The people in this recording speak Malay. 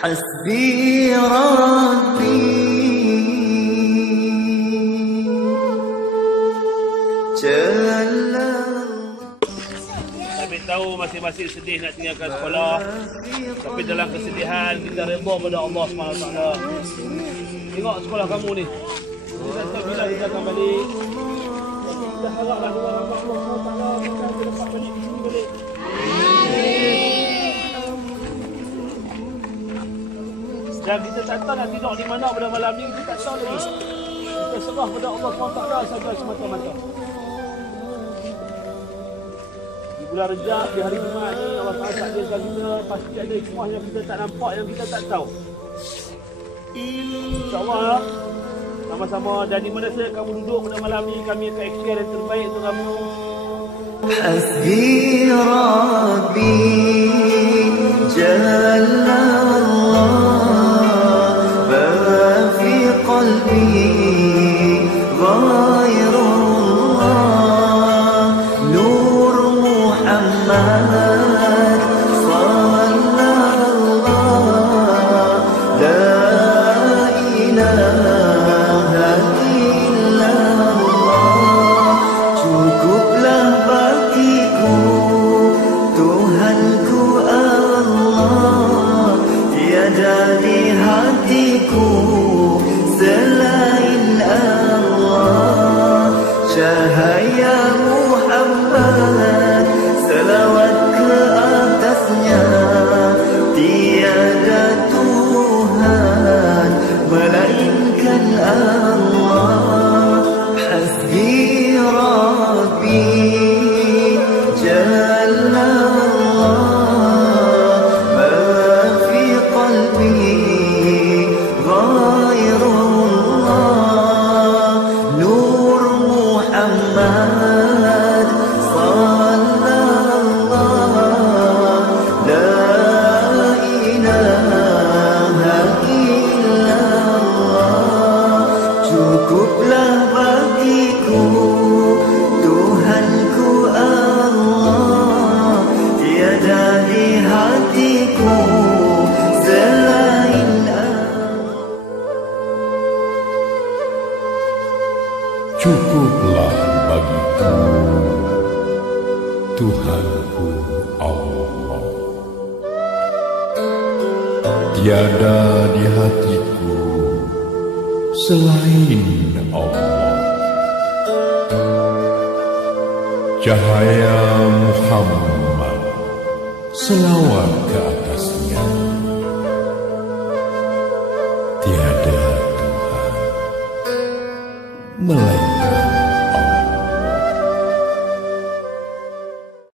حسبي ربي جل. Kami tahu masing-masing sedih nak tinggalkan sekolah, tapi dalam kesedihan kita redha pada Allah SWT. Tengok sekolah kamu ni, kita tak tahu bila kita akan balik. Kita haraplah doa Allah SWT kita dapat balik di sini balik. Dan kita tak tahu nak tidur di mana pada malam ni, kita tak tahu lagi. Kita serah pada Allah SWT saja semata-mata. Di bulan Rejab, di hari Jumaat ni, Allah Ta'ala takdirkan kita, pasti ada hikmah yang kita tak nampak, yang kita tak tahu. InsyaAllah, sama-sama, dan di mana saja kamu duduk pada malam ni, kami akan share yang terbaik untuk kamu. Hasbi Rabbi Jalla Allah, ma fi qalbi ghairullah, Nur Muhammad sallallahu, la ilaha illallah. Cukuplah bagiku Tuhanku Allah, tiada di hatiku selain Allah. Cahaya Muhammad, salawat ke atasnya, tiada Tuhan melainkan Allah. Hasbi Rabbi Jalla Allah, ma fi qalbi ghairullah, Nur Muhammad sallallahu, la ilaha illallah. Cukuplah bagiku Tuhanku Allah, tiada di hatiku selain Allah. Cukuplah bagiku Tuhanku Allah, tiada di hatiku selain Allah. Cahaya Muhammad, selawat ke atasnya, tiada Tuhan melainkan